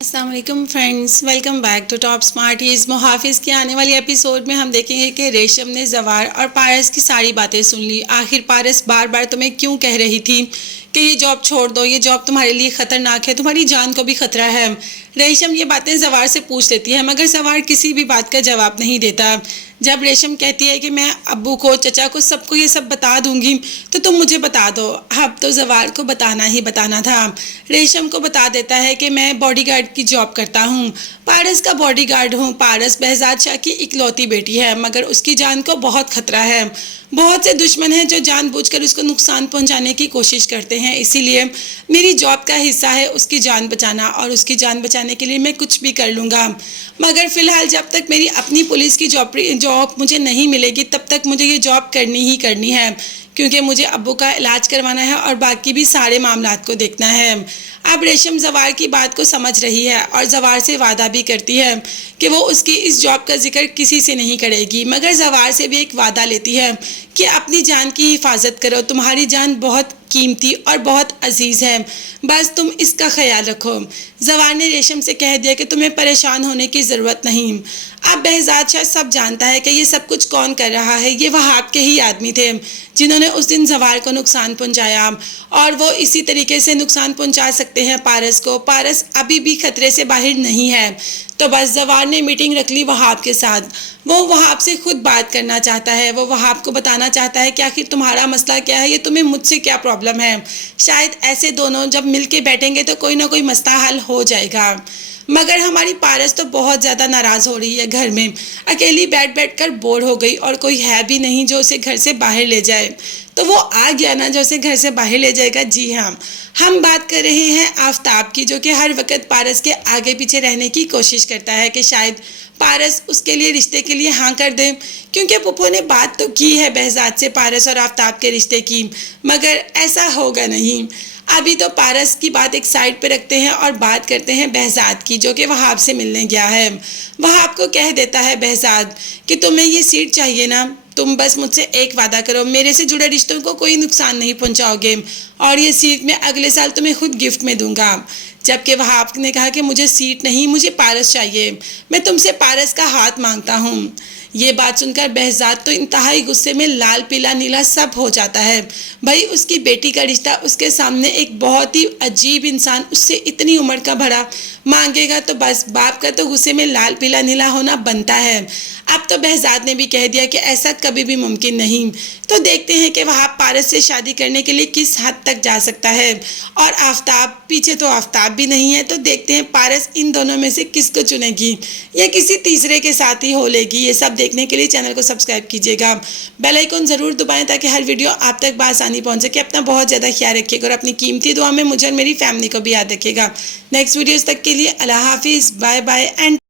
अस्सलाम वालेकुम friends, welcome back to Top Smarties. Muhafiz के आने वाली एपिसोड में हम देखेंगे कि रेशम ने जवार और पारस की सारी बातें सुन ली। आखिर पारस बार बार तुम्हें क्यों कह रही थी कि ये जॉब छोड़ दो, ये जॉब तुम्हारे लिए ख़तरनाक है, तुम्हारी जान को भी खतरा है। रेशम ये बातें जवार से पूछ लेती है, मगर जवार किसी भी बात का जवाब नहीं देता। जब रेशम कहती है कि मैं अब्बू को, चचा को, सबको ये सब बता दूंगी, तो तुम मुझे बता दो। अब तो जवार को बताना ही बताना था। रेशम को बता देता है कि मैं बॉडीगार्ड की जॉब करता हूँ, पारस का बॉडीगार्ड हूँ। पारस बहजाद शाह की इकलौती बेटी है, मगर उसकी जान को बहुत खतरा है। बहुत से दुश्मन हैं जो जानबूझकर उसको नुकसान पहुंचाने की कोशिश करते हैं, इसीलिए मेरी जॉब का हिस्सा है उसकी जान बचाना, और उसकी जान बचाने के लिए मैं कुछ भी कर लूँगा। मगर फ़िलहाल जब तक मेरी अपनी पुलिस की जॉब मुझे नहीं मिलेगी, तब तक मुझे ये जॉब करनी ही करनी है, क्योंकि मुझे अब्बू का इलाज करवाना है और बाकी भी सारे मामलात को देखना है। अब रेशम जवार की बात को समझ रही है और जवार से वादा भी करती है कि वो उसकी इस जॉब का जिक्र किसी से नहीं करेगी, मगर जवार से भी एक वादा लेती है कि अपनी जान की हिफाजत करो, तुम्हारी जान बहुत कीमती और बहुत अजीज़ है, बस तुम इसका ख्याल रखो। जवार ने रेशम से कह दिया कि तुम्हें परेशान होने की ज़रूरत नहीं। अब बहजाद शाह सब जानता है कि ये सब कुछ कौन कर रहा है। ये वहाब के ही आदमी थे जिन्होंने उस दिन जवार को नुकसान पहुंचाया, और वो इसी तरीके से नुकसान पहुंचा सकते हैं पारस को। पारस अभी भी खतरे से बाहर नहीं है। तो बस जवार ने मीटिंग रख ली वहाब के साथ। वो वहाब से खुद बात करना चाहता है, वो वहाब को बताना चाहता है कि आखिर तुम्हारा मसला क्या है, ये तुम्हें मुझसे क्या प्रॉब्लम है। शायद ऐसे दोनों जब मिल के बैठेंगे तो कोई ना कोई मसला हल हो जाएगा। मगर हमारी पारस तो बहुत ज़्यादा नाराज़ हो रही है, घर में अकेली बैठ कर बोर हो गई, और कोई है भी नहीं जो उसे घर से बाहर ले जाए। तो वो आ गया ना जो उसे घर से बाहर ले जाएगा। जी हाँ, हम बात कर रहे हैं आफ्ताब की, जो कि हर वक्त पारस के आगे पीछे रहने की कोशिश करता है कि शायद पारस उसके लिए रिश्ते के लिए हाँ कर दे, क्योंकि पुप्पो ने बात तो की है बहजाद से पारस और आफ्ताब के रिश्ते की, मगर ऐसा होगा नहीं। अभी तो पारस की बात एक साइड पे रखते हैं और बात करते हैं बहजाद की, जो कि वहाब से मिलने गया है। वहाब को कह देता है बहजाद कि तुम्हें ये सीट चाहिए ना, तुम बस मुझसे एक वादा करो, मेरे से जुड़े रिश्तों को कोई नुकसान नहीं पहुंचाओगे, और ये सीट मैं अगले साल तुम्हें खुद गिफ्ट में दूंगा। जबकि वहाब ने कहा कि मुझे सीट नहीं, मुझे पारस चाहिए, मैं तुमसे पारस का हाथ मांगता हूँ। ये बात सुनकर बहजाद तो इंतहाई गुस्से में लाल पीला नीला सब हो जाता है। भाई, उसकी बेटी का रिश्ता उसके सामने एक बहुत ही अजीब इंसान उससे इतनी उम्र का बड़ा मांगेगा, तो बस बाप का तो गुस्से में लाल पीला नीला होना बनता है। अब तो बहजाद ने भी कह दिया कि ऐसा कभी भी मुमकिन नहीं। तो देखते हैं कि वह पारस से शादी करने के लिए किस हद तक जा सकता है। और आफ्ताब, पीछे तो आफ्ताब भी नहीं है, तो देखते हैं पारस इन दोनों में से किसको चुनेगी या किसी तीसरे के साथ ही हो लेगी। ये सब देखने के लिए चैनल को सब्सक्राइब कीजिएगा, बेल आइकन ज़रूर दबाएं ताकि हर वीडियो आप तक बआसानी पहुंच सके। अपना बहुत ज़्यादा ख्याल रखिएगा और अपनी कीमती दुआ में मुझे और मेरी फैमिली को भी याद रखिएगा। नेक्स्ट वीडियोज़ तक के लिए अल्लाह हाफिज़, बाय बाय एंड